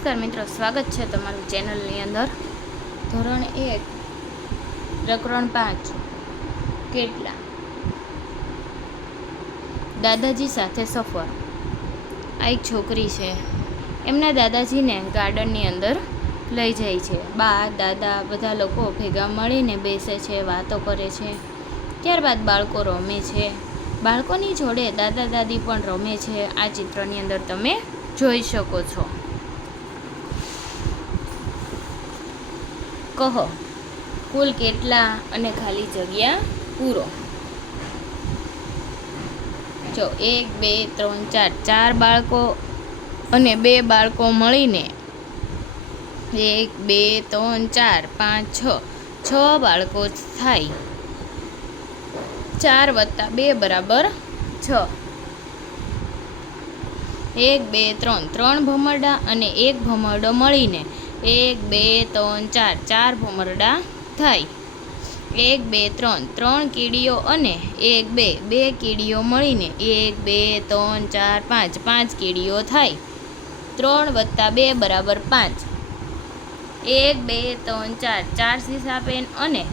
નમસ્કાર મિત્રો, સ્વાગત છે તમારું ચેનલની અંદર. ધોરણ 1 પ્રકરણ 5 કેટલા. દાદાજી સાથે સફર. આ એક છોકરી છે, એમના દાદાજીને ગાર્ડનની અંદર લઈ જાય છે. બા દાદા બધા લોકો ભેગા મળીને બેસે છે, વાતો કરે છે. ત્યારબાદ બાળકો રમે છે. બાળકોની જોડે દાદા દાદી પણ રમે છે. આ ચિત્રની અંદર તમે જોઈ શકો છો. કહો કુલ કેટલા અને ખાલી જગ્યા પૂરો. જો 1 2 3 4 4 બાળકો અને 2 બાળકો મળીને 1 2 3 4 5 6 બાળકો થાય. 4 + 2 બરાબર 6. 1 2 3 3 ભમરડા અને 1 ભમરડો મળીને 1 2 3 4 4 ભમરડા થાય. 1 2 3 3 કીડીઓ અને 1 2 2 કીડીઓ મળીને 1 2 3 4 5 5 કીડીઓ થાય. 3 + 2 બરાબર 5. 1 2 3 4 4 સીસા પેન અને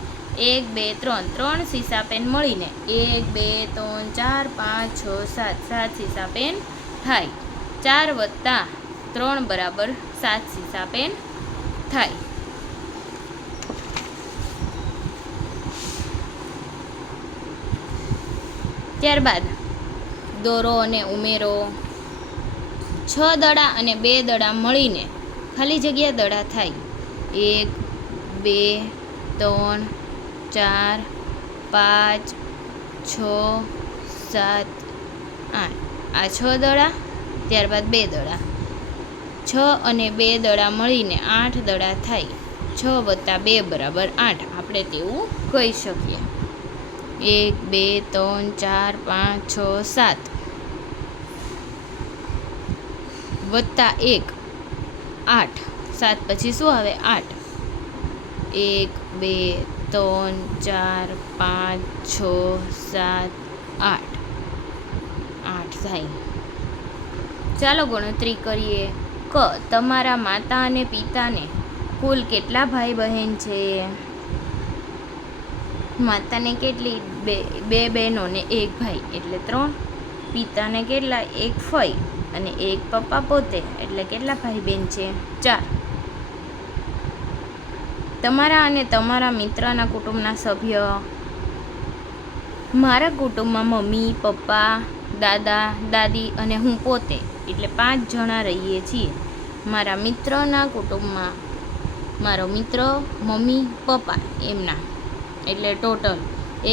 1 2 3 3 સીસા પેન મળીને 1 2 3 4 5 6 7 7 સીસા પેન થાય. 4 + 3 બરાબર 7 સીસા પેન થાય. ત્યારબાદ દોરો અને ઉમેરો. 6 દડા અને 2 દડા મળીને ખાલી જગ્યા દડા થાય. 1 2 3 4 5 6 7 8. આ 6 દડા, ત્યારબાદ 2 દડા. 6 અને 2 દડા મળીને 8 દડા થાય. 6 + 2 બરાબર 8 આપણે તેવું કહી શકીએ. 1 2 3 4 5 6 7 +1 8. 7 પછી શું આવે? 8. 1 2 3 4 5 6 7 8 8 થાય. ચાલો ગણતરી કરીએ. તમારા માતા અને પિતાને કુલ કેટલા ભાઈ બહેન છે? માતાને કેટલી? 2 બહેનો ને 1 ભાઈ એટલે 3. પિતાને કેટલા? 1 ફઈ અને 1 પપ્પા પોતે એટલે કેટલા ભાઈ બહેન છે? 4. તમારા અને તમારા મિત્રના કુટુંબના સભ્ય. મારા કુટુંબમાં મમ્મી પપ્પા દાદા દાદી અને હું પોતે એટલે 5 જણા રહીએ છીએ. મારા મિત્રના કુટુંબમાં મારો મિત્ર મમ્મી પપ્પા એમના એટલે ટોટલ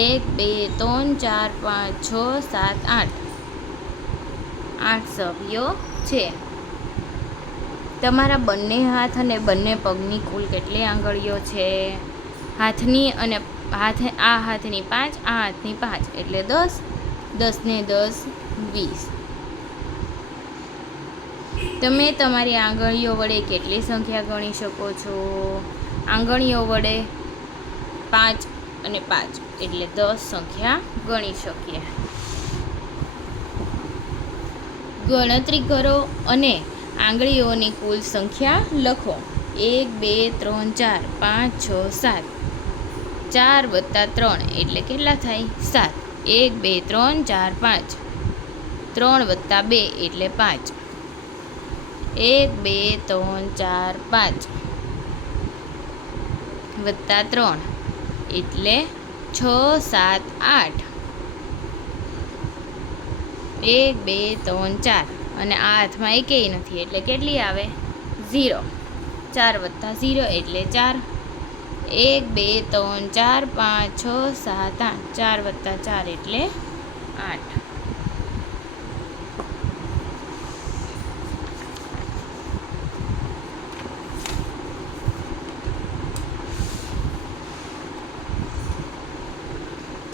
1 2 3 4 5 6 7 8 8 સભ્યો છે. તમારા બંને હાથ અને બંને પગની કુલ કેટલી આંગળીઓ છે? હાથની અને આ હાથની 5 આ હાથની 5 એટલે 10. 10 ને 10 20. તમે તમારી આંગળીઓ વડે કેટલી સંખ્યા ગણી શકો છો? આંગળીઓ વડે 5 અને 5 એટલે 10 સંખ્યા ગણી શકીએ. ગણતરી કરો અને આંગળીઓની કુલ સંખ્યા લખો. 1 2 3 4 5 6 7. 4 + 3 એટલે કેટલા થાય? 7. 1 2 3 4 5. 3 + 2 એટલે 5. 1 2 3 4 5 + 3 એટલે 6 7 8. 1 2 3 4 અને આ હાથમાં એકેય નથી એટલે કેટલી આવે? 0. 4 + 0 એટલે 4. 1 2 3 4 5 6 7 8. 4 + 4 એટલે 8.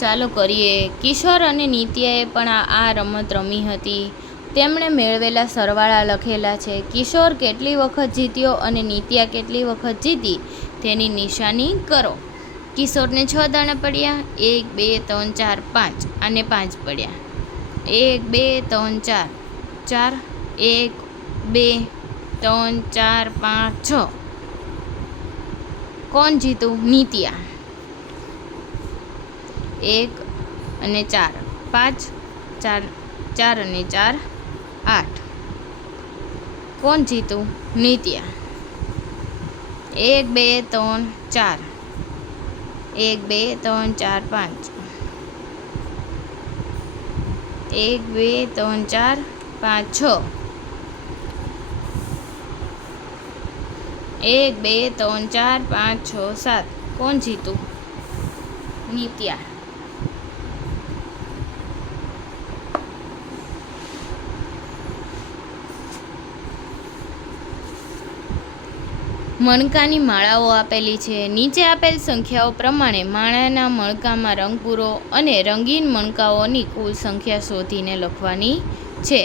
ચાલો કરીએ. કિશોર અને નિત્યાએ પણ આ રમત રમી હતી. તેમણે મેળવેલા સરવાળા લખેલા છે. કિશોર કેટલી વખત જીત્યો અને નિત્યા કેટલી વખત જીતી તેની નિશાની કરો. કિશોરને 6 દાણા પડ્યા. 1 2 3 4 5 અને 5 પડ્યા. 1 2 3 4 4 1 2 3 4 5 6. કોણ જીતું? નિત્યા. 1 અને 4 5, 4 અને 4 8. કોણ જીતું? નિત્યા. 1 2 3 4. 1 2 3 4 5. 1 2 3 4 5 6. 1 2 3 4 5 6 7. કોણ જીતું? નિત્યા. મણકાની માળાઓ આપેલી છે. નીચે આપેલ સંખ્યાઓ પ્રમાણે માળાના મણકામાં રંગ પૂરો અને રંગીન મણકાઓની કુલ સંખ્યા શોધીને લખવાની છે.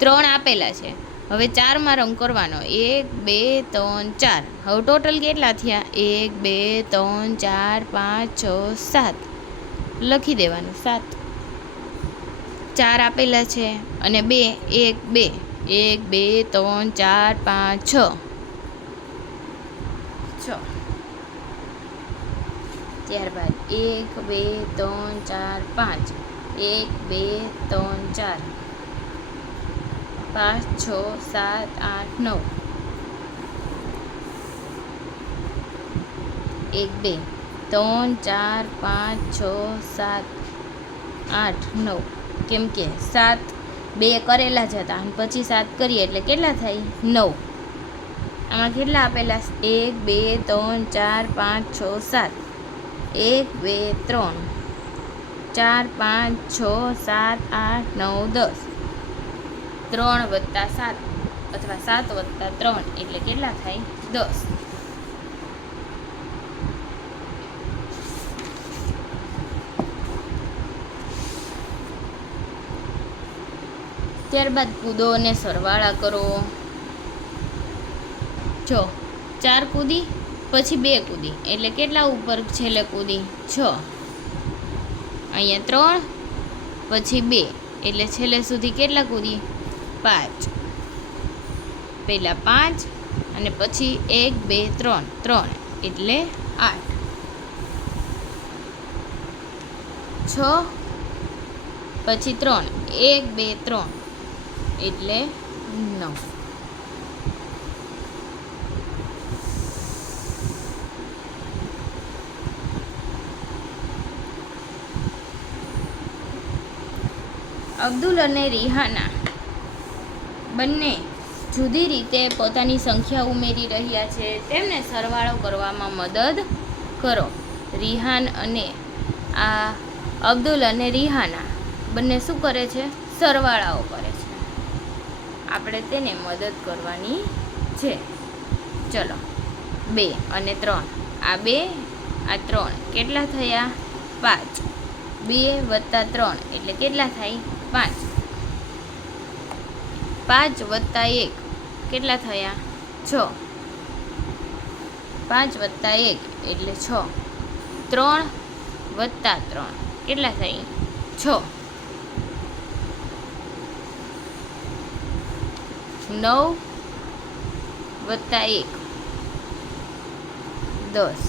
3 આપેલા છે. હવે 4માં રંગ કરવાનો. 1 2 3 4. હવે ટોટલ કેટલા થયા? 1 2 3 4 5 6 7. લખી દેવાનું 7. 4 આપેલા છે અને 2 1 2. 1 2 3 4 5 6. ત્યારબાદ 1 2 3 4 5. 1 2 3 4 5 6 7 8 9. 1 2 3 4 5 6 7 8 9. કેમ કે 7 2 કરેલા જ હતા અને પછી 7 કરીએ એટલે કેટલા થાય? 9. આમાં કેટલા આપેલા? 1 2 3 4 5 6 7. 1 2 3 4 5 6 7 8 9 10. 3 વત્તા 7 અથવા 7 વત્તા 3 એટલે કેટલા થાય? 10. ત્યારબાદ કૂદો અને સરવાળા કરો. જો 4 કૂદી પછી 2 કૂદી એટલે કેટલા ઉપર છેલ્લે કૂદી? 6. અહીંયા 3 પછી 2 એટલે છેલ્લે સુધી કેટલા કૂદી? 5. પહેલાં 5 અને પછી 1 2 3 3 એટલે 8. 6 પછી 3 1 2 3 એટલે 9. અબ્દુલ અને રિહાના બંને જુદી રીતે પોતાની સંખ્યા ઉમેરી રહ્યા છે. તેમને સરવાળો કરવામાં મદદ કરો. રિહાન અને અબ્દુલ અને રિહાના બંને શું કરે છે? સરવાળાઓ કરે છે. આપણે તેને મદદ કરવાની છે. ચલો 2 અને 3. આ 2 આ 3 કેટલા થયા? 5. 2 વત્તા 3 એટલે કેટલા થાય? 5. 5 વત્તા 1 કેટલા થયા? 6. 5 વત્તા 1 એટલે 6. 3 વત્તા 3 કેટલા થાય? 6. 9 વત્તા 1 10.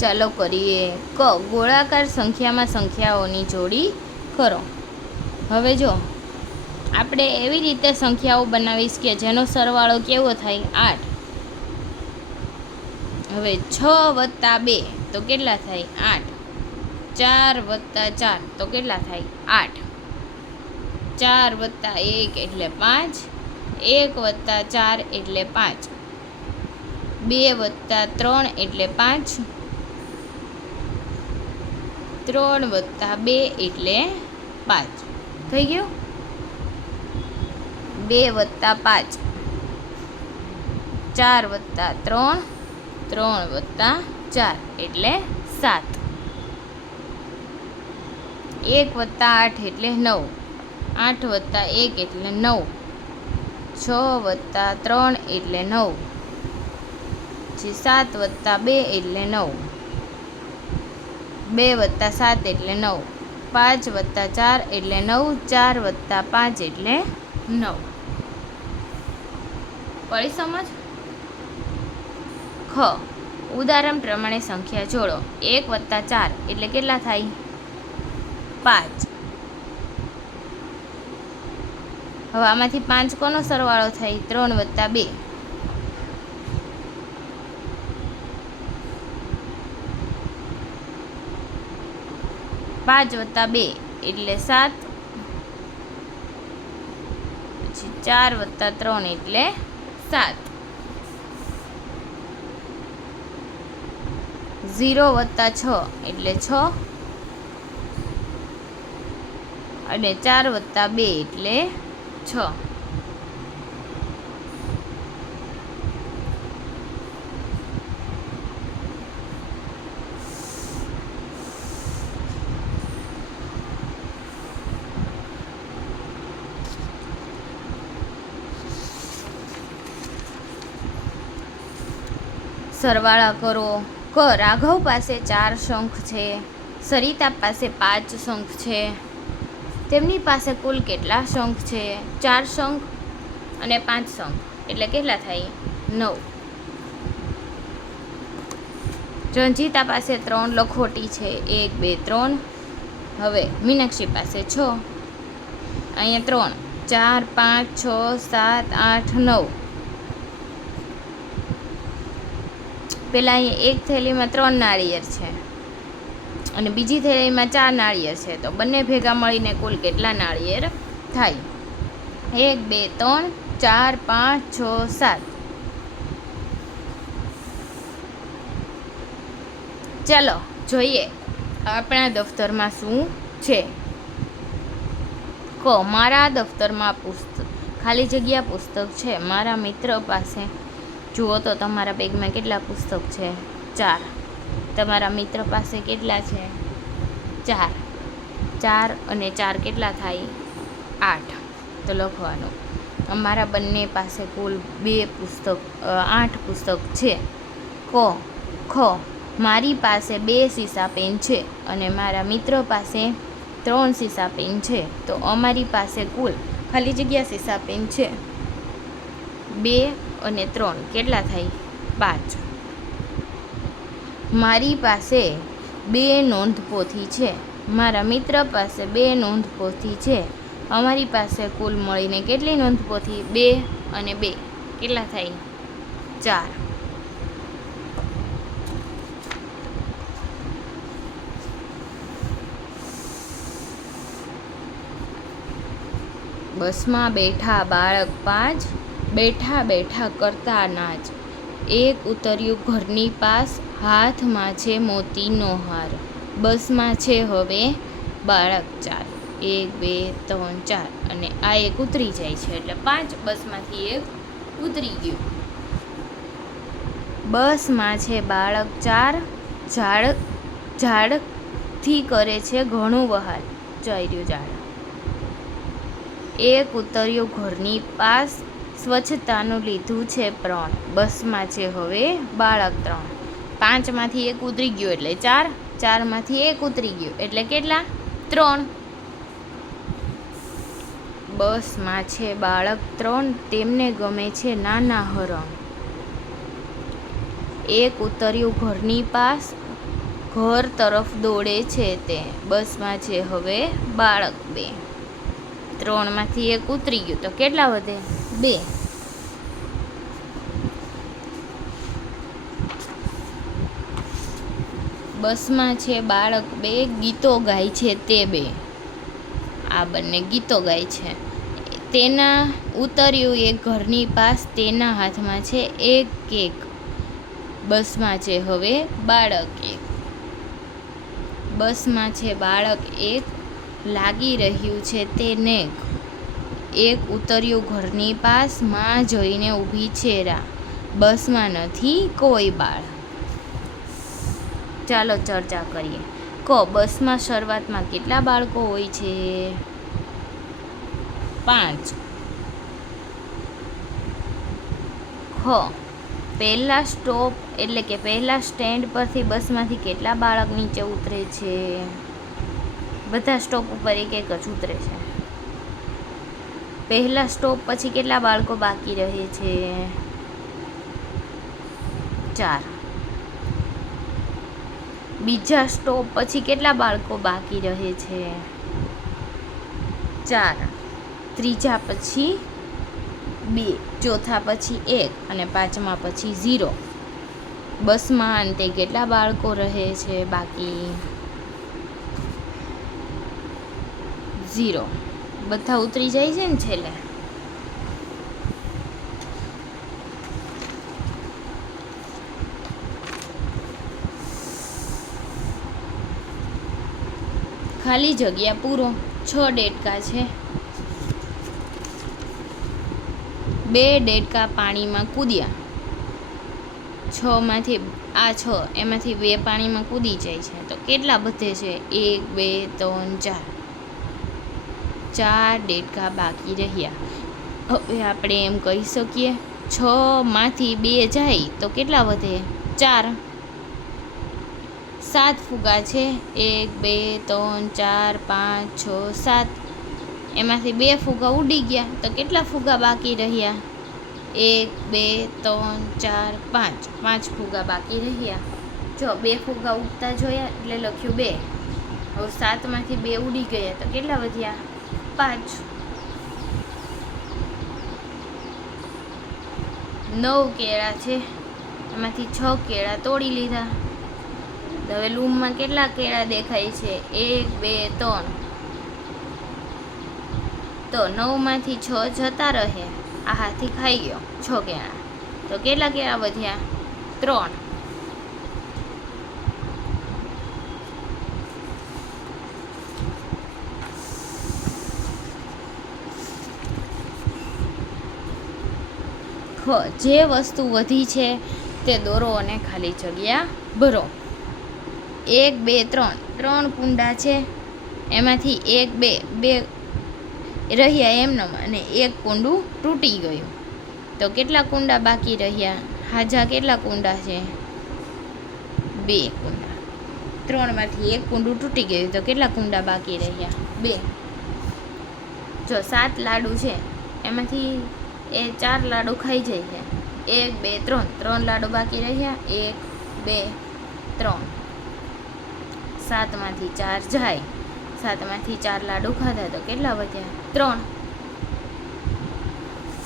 ચાલો કરીએ ક. ગોળાકાર સંખ્યામાં સંખ્યાઓની જોડી કરો. હવે જો આપણે એવી રીતે સંખ્યાઓ બનાવીશ કે જેનો સરવાળો કેવો થાય? 8. હવે 6 વત્તા 2 તો કેટલા થાય? 8. 4 વત્તા 4 તો કેટલા થાય? 8. 4 વત્તા 1 એટલે 5. 1 વત્તા 4 એટલે 5. 2 વત્તા 3 એટલે 5. 3 વત્તા 2 એટલે 5. થઈ ગયું? 2 વત્તા 5 4 વત્તા 3 3 વત્તા 4 એટલે 7. 1 વત્તા 8 એટલે 9. 8 વત્તા 1 એટલે 9. 6 + 3 એટલે 9, પછી 7 + 2 એટલે 9, 2 + 7 એટલે 9, 5 + 4 એટલે 9, 4 + 5 એટલે 9. પડી સમજ? ખ, ઉદાહરણ પ્રમાણે સંખ્યા જોડો. 1 + 4 એટલે કેટલા થાય? 5. હવે આમાંથી 5 કોનો સરવાળો થાય? 3 + 2. 5 + 2 એટલે 7, પછી 4 + 3 એટલે 7. 0 + 6 એટલે 6, અને 4 + 2 એટલે 6. સરવાળા કરો. ક, રાઘવ પાસે 4 શંખ છે, સરિતા પાસે 5 શંખ છે. તેમની પાસે કુલ કેટલા શંખ છે? 4 શંખ અને 5 શંખ એટલે કેટલા થાય? 9. રંજીતા પાસે 3 લખોટી છે, 1 2 3. હવે મીનાક્ષી પાસે 6, અહીંયા 3, 4 5 6 7 8 9. પેલા અહીંયા એક થેલીમાં 3 નાળિયેર છે અને બીજી થેલીમાં 4 નાળિયેર છે, તો બંને ભેગા મળીને કુલ કેટલા નાળિયેર થાય? 1 2 3 4 5 6 7. ચાલો જોઈએ આપણા દફતરમાં શું છે. ક, મારા દફતરમાં ખાલી જગ્યા પુસ્તક છે. મારા મિત્ર પાસે, જુઓ તો તમારા બેગમાં કેટલા પુસ્તક છે? 4. તમારા મિત્ર પાસે કેટલા છે? 4. 4 અને 4 કેટલા થાય? 8. તો લખવાનું, અમારા બંને પાસે કુલ 8 પુસ્તક છે. ખ, મારી પાસે 2 સીસા પેન છે અને મારા મિત્ર પાસે 3 સીસા પેન છે, તો અમારી પાસે કુલ ખાલી જગ્યા સીસા પેન છે 2 અને 3 કેટલા થાય? 5. મારી પાસે 2 નોંધપોથી છે, મારા મિત્ર પાસે 2 નોંધપોથી છે. અમારી પાસે કુલ મળીને કેટલી નોંધપોથી? 2 અને 2 કેટલા થાય? 4. બસમાં બેઠા બાળક 5, બેઠા બેઠા કરતા નાચ. 1 ઉતર્યું ઘરની પાસ, હાથમાં છે મોતીનો હાર. બસમાં છે હવે બાળક 4. 1 2 3 4 અને આ 1 ઉતરી જાય છે એટલે 5. બસમાંથી 1 ઉતરી ગયું. બસમાં છે બાળક 4, ઝાડથી કરે છે ઘણું વહાલ. ચાર્યું ઝાડ. 1 ઉતર્યું ઘરની પાસ, સ્વચ્છતાનું લીધું છે પ્રણ. બસમાં છે હવે બાળક 3. 5માંથી 1 ઉતરી ગયું એટલે 4, 4માંથી 1 ઉતરી ગયું એટલે કેટલા? 3. બસમાં છે બાળક 3, તેમને ગમે છે નાના હરણ. 1 ઉતર્યું ઘરની પાસ, ઘર તરફ દોડે છે તે. બસમાં છે હવે બાળક 2. 3માંથી 1 ઉતરી ગયું તો કેટલા વધે? 2. બસમાં છે બાળક 2, ગીતો ગાય છે તે 2. આ બંને ગીતો ગાય છે. તેના ઉતર્યું એક ઘરની પાસ, તેના હાથમાં છે એક કેક. બસમાં છે હવે બાળક 1. બસમાં છે બાળક 1, લાગી રહ્યું છે તે નેક. 1 ઉતર્યું ઘરની પાસ, માં જોઈને ઊભી છે રાહ. બસમાં નથી કોઈ બાળ. ચાલો ચર્ચા કરીએ. ક, બસમાં શરૂઆતમાં કેટલા બાળકો હોય છે? 5. ખ, પહેલા સ્ટોપ એટલે કે પહેલા સ્ટેન્ડ પરથી બસમાંથી કેટલા બાળક નીચે ઉતરે છે? બધા સ્ટોપ ઉપર એક એક જ ઉતરે છે. પહેલા સ્ટોપ પછી કેટલા બાળકો બાકી રહે છે? 4. બીજા સ્ટોપ પછી કેટલા બાળકો બાકી રહે છે? 4. ત્રીજા પછી 2, ચોથા પછી 1 અને પાંચમા પછી 0. બસમાં અંતે કેટલા બાળકો રહે છે બાકી? 0. બધા ઉતરી જાય છે ને છેલ્લે. ખાલી જગ્યા પૂરો. 6 દેડકા છે. 2 દેડકા પાણીમાં કૂદ્યા. 6માંથી આ 6 એમાંથી 2 પાણીમાં કૂદી જાય છે તો કેટલા બધે છે? 1, 2, 3, 4. 4 દેડકા બાકી રહ્યા. હવે આપણે એમ કહી શકીએ 6માંથી 2 જાય તો કેટલા વધે? 4. 7 ફુગા છે. 1, 2, 3, 4, 5, 6, 7. એમાંથી 2 ફુગા ઉડી ગયા તો કેટલા ફુગા બાકી રહ્યા? 1, 2, 3, 4, 5. 5 ફુગા બાકી રહ્યા. જો 2 ફુગા ઉડતા જોયા એટલે લખ્યું 2. હવે 7માંથી 2 ઉડી ગયા તો કેટલા વધ્યા? 5. 9 કેળા છે. એમાંથી 6 કેળા તોડી લીધા. હવે લૂમમાં કેટલા કેળા દેખાય છે? 1, 2, 3. તો 9માંથી 6 જતા રહે. આ હાથી ખાઈ ગયો 6 કેળા. તો કેટલા કેળા વધ્યા? 3. જે વસ્તુ વધી છે તે દોરો અને ખાલી જગ્યા ભરો. 1, 2, 3 કુંડા છે. એમાંથી 1, 2 રહ્યા એમનેમ અને 1 કુંડું તૂટી ગયું તો કેટલા કુંડા બાકી રહ્યા? હાજા કેટલા કુંડા છે? 2 કુંડા. 3માંથી 1 કુંડું તૂટી ગયું તો કેટલા કુંડા બાકી રહ્યા? 2. જો 7 લાડુ છે એમાંથી એ 4 લાડુ ખાઈ જાય છે. 1, 2, 3 લાડુ બાકી રહ્યા. 1, 2, 3. 7માંથી 4 જાય. 7માંથી 4 લાડુ ખાધા તો કેટલા વધ્યા? 3.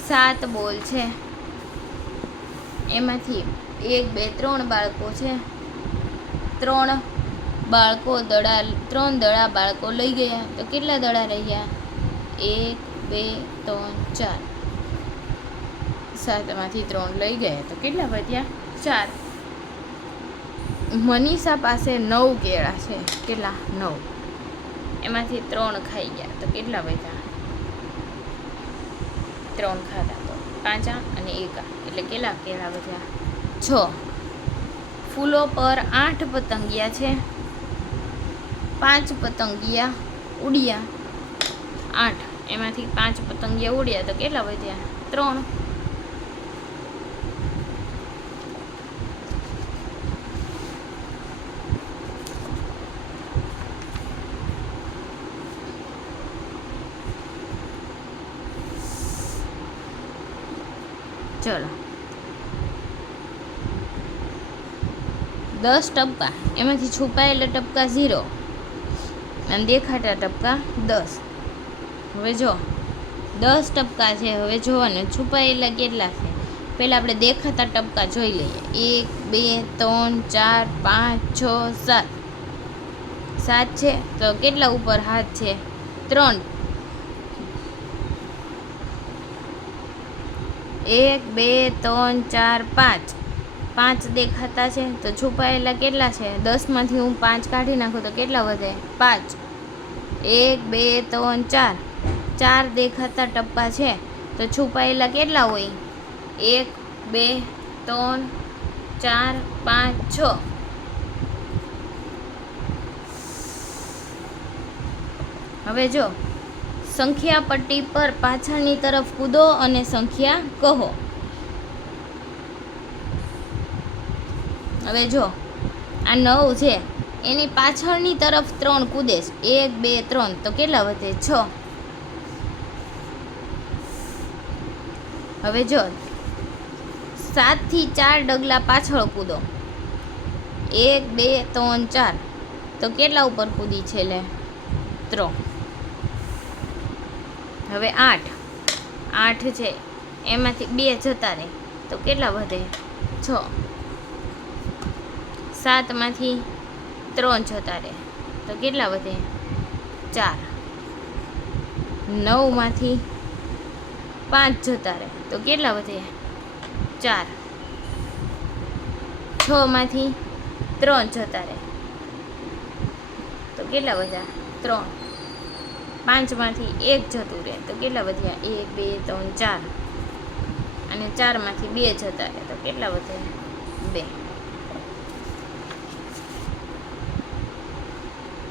7 બોલ છે. એમાંથી 1, 2, 3 બાળકો છે. 3 દડા બાળકો લઈ ગયા તો કેટલા દડા રહ્યા? 1, 2, 3, 4. 7માંથી 3 લઈ ગયા તો કેટલા વધ્યા? 4. મનીષા પાસે 9 કેળા છે. કેટલા? 9. એમાંથી 3 ખાઈ ગયા તો કેટલા વધ્યા? 3 ખાધા તો 5 અને 1 એટલે કેટલા કેળા વધ્યા? 6. ફૂલો પર 8 પતંગિયા છે. 5 પતંગિયા ઉડ્યા. 8 એમાંથી 5 પતંગિયા ઉડ્યા તો કેટલા વધ્યા? 3. ચલો 10 ટપકા એમાંથી છુપાયેલા ટપકા 0 અને દેખાતા ટપકા 10. હવે જો 10 ટપકા છે. હવે જોવાનું છુપાયેલા કેટલા છે. પહેલાં આપણે દેખાતા ટપકા જોઈ લઈએ. 1, 2, 3, 4, 5, 6, 7. 7 છે તો કેટલા ઉપર હાથ છે? 3. 1, 2, 3, 4, 5. 5 દેખાતા છે તો છુપાયેલા કેટલા છે? 10માંથી હું 5 કાઢી નાખું તો કેટલા વધે? 5. 1, 2, 3, 4. 4 દેખાતા ટપકા છે તો છુપાયેલા કેટલા હોય? 1, 2, 3, 4, 5, 6. હવે જો સંખ્યા પટ્ટી પર પાછળની તરફ કૂદો અને સંખ્યા કહો. હવે જો આ 9 છે, એની પાછળની તરફ 3 કૂદે છે, 1 2 3, તો કેટલા વધે? 6. હવે જો 7 થી 4 ડગલા પાછળ કૂદો, 1 2 3 4, તો કેટલા ઉપર કૂદી છે? લે 3. હવે 8 છે, એમાંથી 2 જતા રહે, તો કેટલા વધે? 6. 7 માંથી 3 જતા રહે, તો કેટલા વધે? 4. 9 માંથી 5 જતા રહે, તો કેટલા વધે? 4. 6 માંથી 3 જતા રહે, તો કેટલા વધ્યા? 3. 5 માંથી 1 જતું રહે, તો કેટલા વધ્યા? 1 2 3 4. અને 4 માંથી 2 જતા રહે, તો કેટલા વધે? 2.